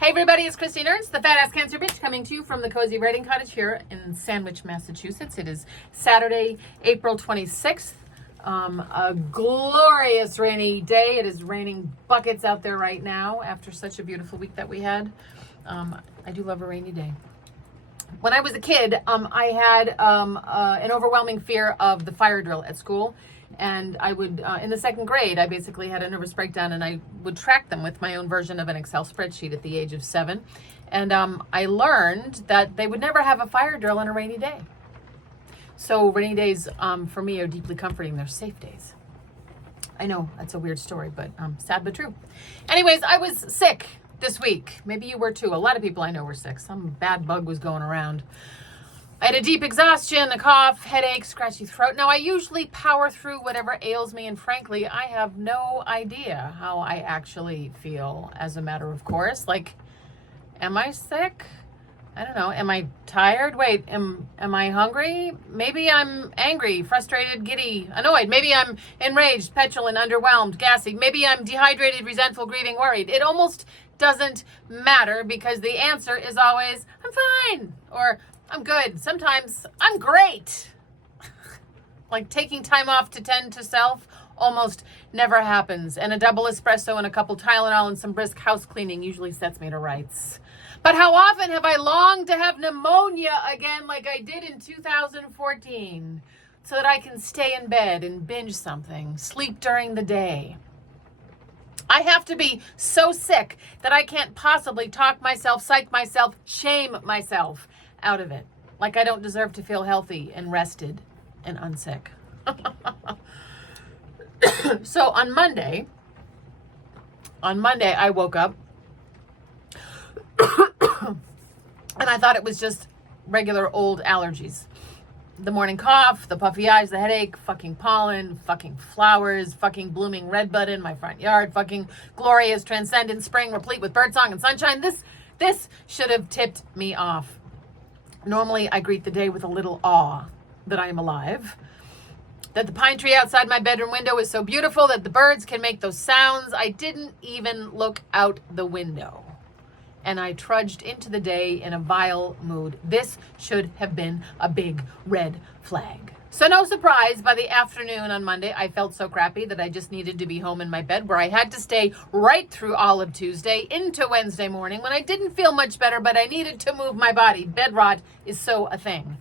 Hey everybody, it's Christine Ernst, the Fat Ass Cancer Bitch, coming to you from the Cozy Writing Cottage here in Sandwich, Massachusetts. It is Saturday, April 26th. A glorious rainy day. It is raining buckets out there right now after such a beautiful week that we had. I do love a rainy day. When I was a kid, I had an overwhelming fear of the fire drill at school. And I would, in the second grade, I basically had a nervous breakdown and I would track them with my own version of an Excel spreadsheet at the age of 7. And I learned that they would never have a fire drill on a rainy day. So rainy days for me are deeply comforting. They're safe days. I know that's a weird story, but sad but true. Anyways, I was sick this week. Maybe you were too. A lot of people I know were sick. Some bad bug was going around. I had a deep exhaustion, a cough, headache, scratchy throat. Now, I usually power through whatever ails me, and frankly, I have no idea how I actually feel as a matter of course. Like, am I sick? I don't know. Am I tired? Wait, am I hungry? Maybe I'm angry, frustrated, giddy, annoyed. Maybe I'm enraged, petulant, underwhelmed, gassy. Maybe I'm dehydrated, resentful, grieving, worried. It almost doesn't matter because the answer is always, I'm fine, or I'm good. Sometimes I'm great. Like taking time off to tend to self almost never happens. And a double espresso and a couple Tylenol and some brisk house cleaning usually sets me to rights. But how often have I longed to have pneumonia again like I did in 2014 so that I can stay in bed and binge something, sleep during the day. I have to be so sick that I can't possibly talk myself, psych myself, shame myself out of it. Like I don't deserve to feel healthy and rested and unsick. So on Monday I woke up and I thought it was just regular old allergies. The morning cough, the puffy eyes, the headache, fucking pollen, fucking flowers, fucking blooming redbud in my front yard, fucking glorious transcendent spring replete with birdsong and sunshine. This should have tipped me off. Normally, I greet the day with a little awe that I am alive, that the pine tree outside my bedroom window is so beautiful, that the birds can make those sounds. I didn't even look out the window, and I trudged into the day in a vile mood. This should have been a big red flag. So no surprise, by the afternoon on Monday, I felt so crappy that I just needed to be home in my bed, where I had to stay right through all of Tuesday into Wednesday morning when I didn't feel much better, but I needed to move my body. Bed rot is so a thing.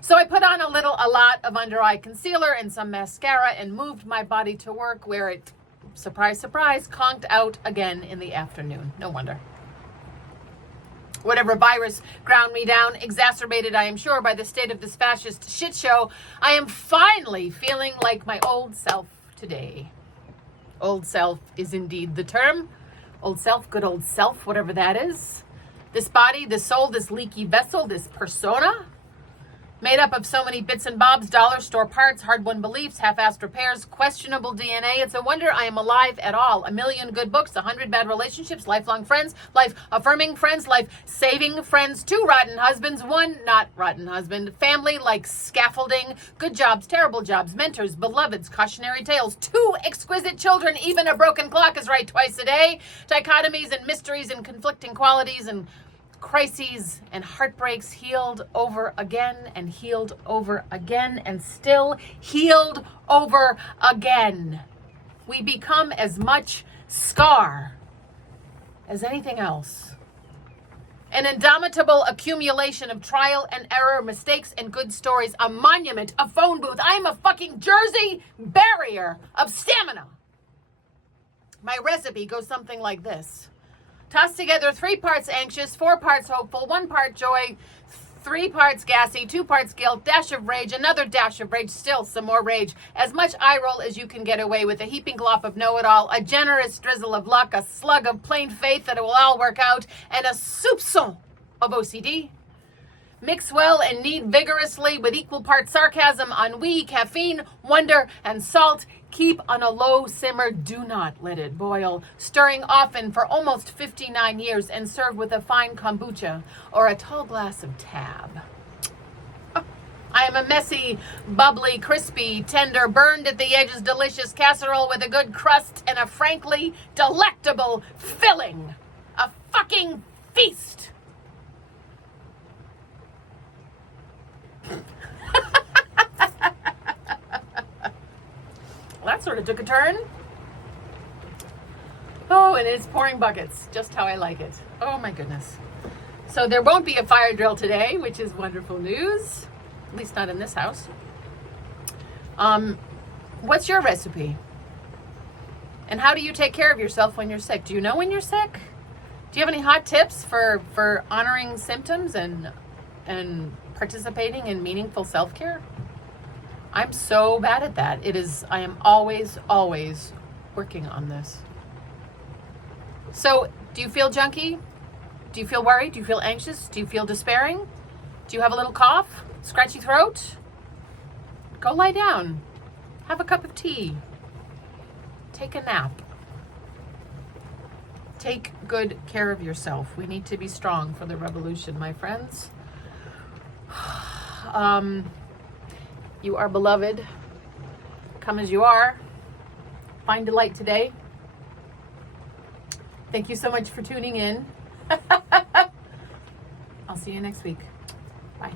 So I put on a lot of under eye concealer and some mascara and moved my body to work, where it, surprise, surprise, conked out again in the afternoon. No wonder. Whatever virus ground me down, exacerbated, I am sure, by the state of this fascist shit show, I am finally feeling like my old self today. Old self is indeed the term. Old self, good old self, whatever that is. This body, this soul, this leaky vessel, this persona, made up of so many bits and bobs, dollar store parts, hard-won beliefs, half-assed repairs, questionable DNA. It's a wonder I am alive at all. 1 million good books, 100 bad relationships, lifelong friends, life-affirming friends, life-saving friends, 2 rotten husbands, 1 not rotten husband, family like scaffolding, good jobs, terrible jobs, mentors, beloveds, cautionary tales, 2 exquisite children, even a broken clock is right twice a day, dichotomies and mysteries and conflicting qualities and crises and heartbreaks, healed over again and healed over again and still healed over again. We become as much scar as anything else. An indomitable accumulation of trial and error, mistakes and good stories, a monument, a phone booth. I am a fucking Jersey barrier of stamina. My recipe goes something like this. Toss together 3 parts anxious, 4 parts hopeful, 1 part joy, 3 parts gassy, 2 parts guilt, dash of rage, another dash of rage, still some more rage. As much eye roll as you can get away with, a heaping glop of know-it-all, a generous drizzle of luck, a slug of plain faith that it will all work out, and a soupçon of OCD. Mix well and knead vigorously with equal parts sarcasm, ennui, caffeine, wonder, and salt. Keep on a low simmer. Do not let it boil. Stirring often for almost 59 years and serve with a fine kombucha or a tall glass of tab. I am a messy, bubbly, crispy, tender, burned at the edges, delicious casserole with a good crust and a frankly delectable filling. A fucking feast. Well, that sort of took a turn. Oh, and it's pouring buckets, just how I like it. Oh my goodness. So there won't be a fire drill today, which is wonderful news. At least not in this house. What's your recipe? And how do you take care of yourself when you're sick? Do you know when you're sick? Do you have any hot tips for honoring symptoms and participating in meaningful self-care? I'm so bad at that. I am always working on this. So, do you feel junky? Do you feel worried? Do you feel anxious? Do you feel despairing? Do you have a little cough? Scratchy throat? Go lie down. Have a cup of tea. Take a nap. Take good care of yourself. We need to be strong for the revolution, my friends. You are beloved. Come as you are. Find delight today. Thank you so much for tuning in. I'll see you next week. Bye.